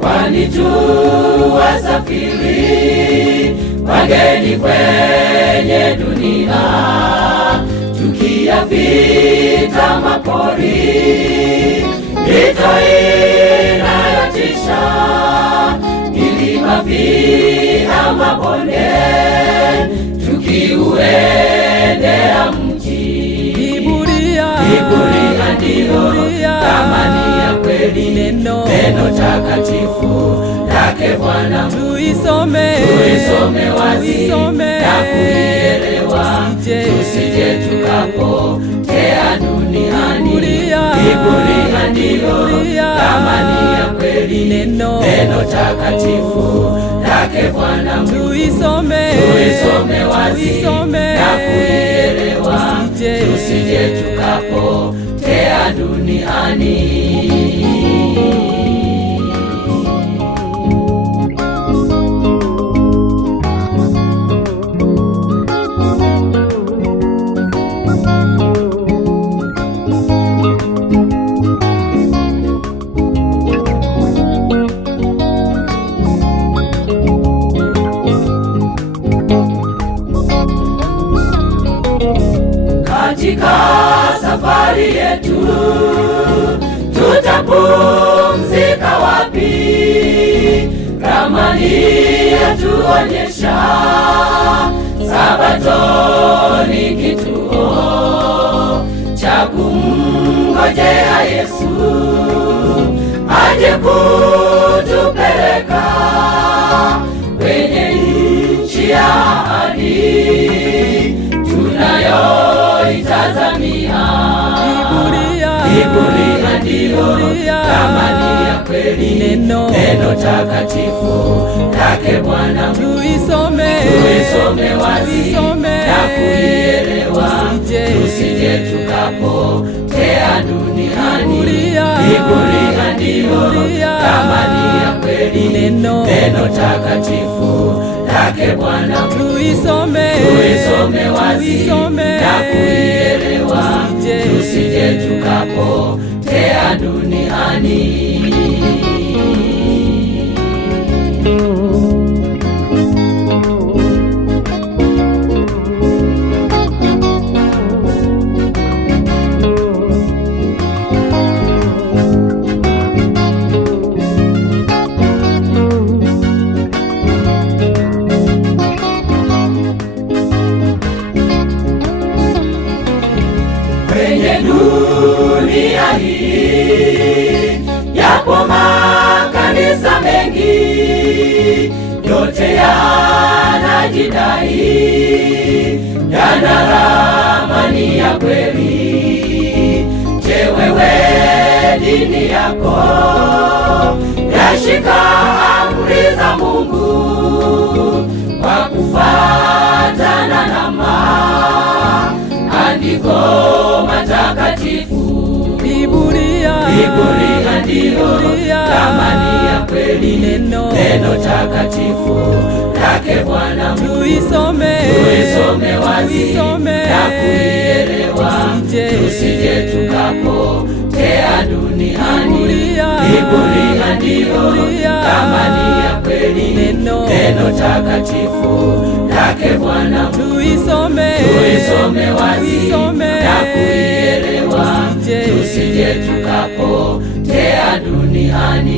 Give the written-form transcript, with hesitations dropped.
kwani tu wasafiri wageni kwenye dunia, tukiyapita mapori, mito inayotisha, milima pia mabonde, tukiuendea mji. Biblia ndiyo thamani ya kweli, neno takatifu lake Bwana. Tuisome wazi na kuielewa, tusije tukapotea duniani. Biblia ndiyo thamani ya kweli, neno takatifu lake Bwana. Tuisome wazi na kuielewa, tusije tukapotea duniani. Katika safari yetu tutapumzika wapi? Ramani yatuonyesha Sabato ni kituo cha kumngojea Yesu aje kutupeleka kwenye nchi ya ahadi tunayoitazamia. Biblia ndiyo thamani ya kweli, neno takatifu lake Bwana. Tuisome wazi na kuielewa, tusije tukapotea duniani. Biblia ndiyo thamani ya kweli, neno takatifu lake Bwana. Tuisome wazi na kuielewa, tusije tukapotea duniani. Kwenye dunia hii yapo makanisa mengi, yote yanajidai yana ramani ya kweli. Je, wewe dini yako yashika amri za Mungu kwa kufuatana na maandiko matakatifu? Biblia ndiyo thamani ya kweli, neno takatifu lake Bwana. Tuisome wazi na kuielewa, tusije tukapotea duniani. Biblia ndiyo thamani ya kweli, neno takatifu lake Bwana. Tuisome wazi na kuielewa, tusije tukapotea duniani.